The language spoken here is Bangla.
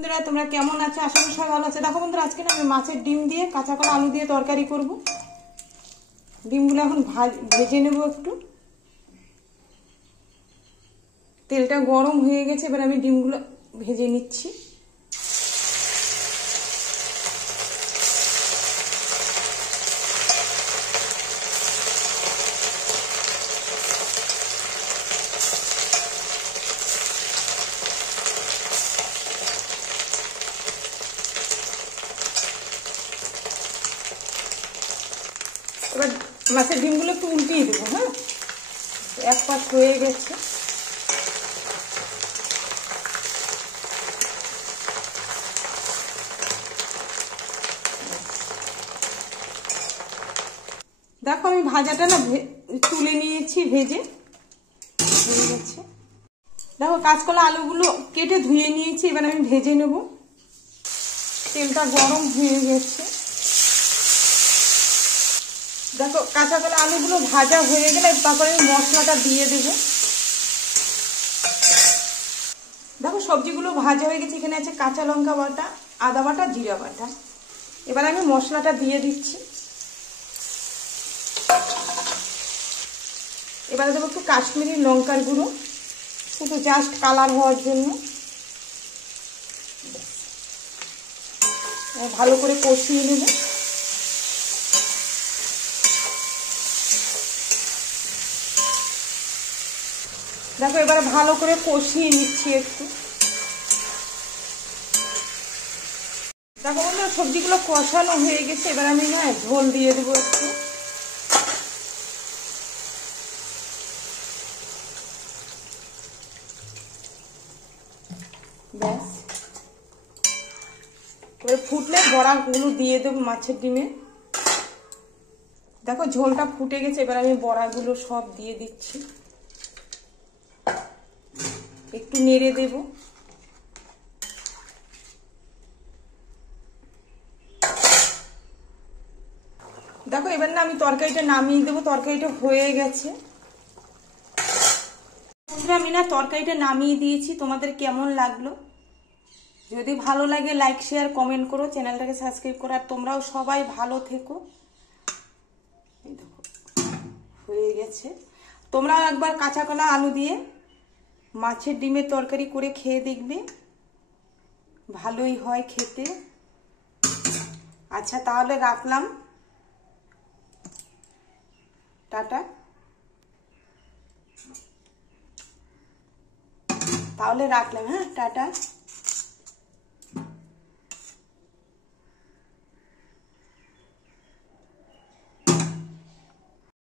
বন্ধুরা তোমরা কেমন আছো? আশা করি সবাই ভালো আছে। দেখো বন্ধুরা, আজকে না আমি মাছের ডিম দিয়ে কাঁচা কলা আলু দিয়ে তরকারি করব। ডিমগুলো এখন ভেজে নেব একটু। তেলটা গরম হয়ে গেছে, এবার আমি ডিমগুলো ভেজে নিচ্ছি। এবার মাছের ডিমগুলো একটু উল্টিয়ে দেবো। হ্যাঁ, এক পাশ হয়ে গেছে। দেখো আমি ভাজাটা না তুলে নিয়েছি, ভেজে হয়ে গেছে। দেখো কাঁচকলা আলুগুলো কেটে ধুয়ে নিয়েছি, এবার আমি ভেজে নেব। তেলটা গরম হয়ে গেছে। দেখো কাঁচা কলা আলুগুলো ভাজা হয়ে গেলে তারপরে আমি মশলাটা দিয়ে দেব। দেখো সবজিগুলো ভাজা হয়ে গেছে। এখানে আছে কাঁচা লঙ্কা বাটা, আদা বাটা, জিরা বাটা। এবার আমি মশলাটা দিয়ে দিচ্ছি। এবারে দেবো একটু কাশ্মীরি লঙ্কার গুঁড়ো, শুধু জাস্ট কালার হওয়ার জন্য। ভালো করে কষিয়ে নেব। দেখো এবারে ভালো করে কষিয়ে নিচ্ছি একটু। দেখো বন্ধুরা সবজিগুলো কষানো হয়ে গেছে, এবার আমি না ঝোল দিয়ে দেবো একটু। ব্যাস, এবার ফুটলে বড়াগুলো দিয়ে দেবো মাছের ডিমে। দেখো ঝোলটা ফুটে গেছে, এবার আমি বড়াগুলো সব দিয়ে দিচ্ছি। একটু নেড়ে দেব। দেখো এবার না আমি তরকারিটা নামিয়ে দেবো। তরকারিটা হয়ে গেছে। আমি না তরকারিটা নামিয়ে দিয়েছি। তোমাদের কেমন লাগলো? যদি ভালো লাগে লাইক শেয়ার কমেন্ট করো, চ্যানেলটাকে সাবস্ক্রাইব করো। আর তোমরাও সবাই ভালো থেকো। দেখো হয়ে গেছে। তোমরাও একবার কাঁচা কলা আলু দিয়ে মাছের ডিমের তরকারি করে খেয়ে দেখবে, ভালোই হয় খেতে। আচ্ছা তাহলে রাখলাম, টাটা। তাহলে রাখলাম, হ্যাঁ টাটা।